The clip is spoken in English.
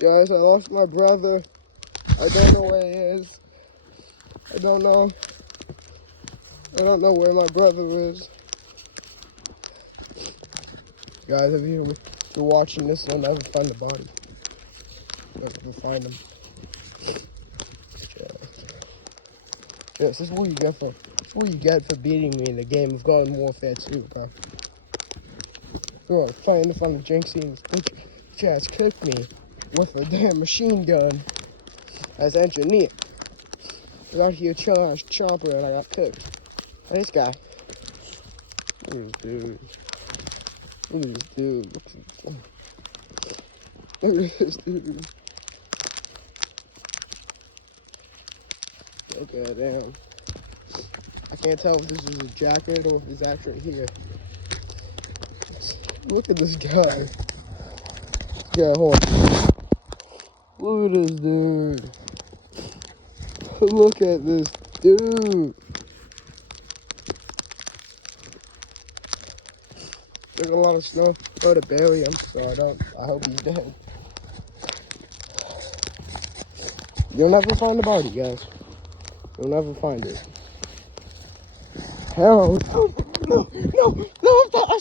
Guys, I lost my brother. I don't know where he is. I don't know where my brother is. Guys, if you're watching this, you'll never find the body. You'll never find him. Yes, this is what you get for beating me in the game of Garden Warfare 2, bro. Bro, trying to find the Jinxie, which has cooked me with a damn machine gun as engineer. I was out here chilling as chomper and I got cooked. And this guy. Look at this dude. Look at this dude. Look at this dude. Okay, damn. I can't tell if this is a jacket or if he's actually here. Look at this guy. Yeah, hold on. Look at this dude. Look at this dude. There's a lot of snow. Oh, to bury him, so I hope he's dead. You'll never find the body, guys. You'll never find it. Hell, no, I'm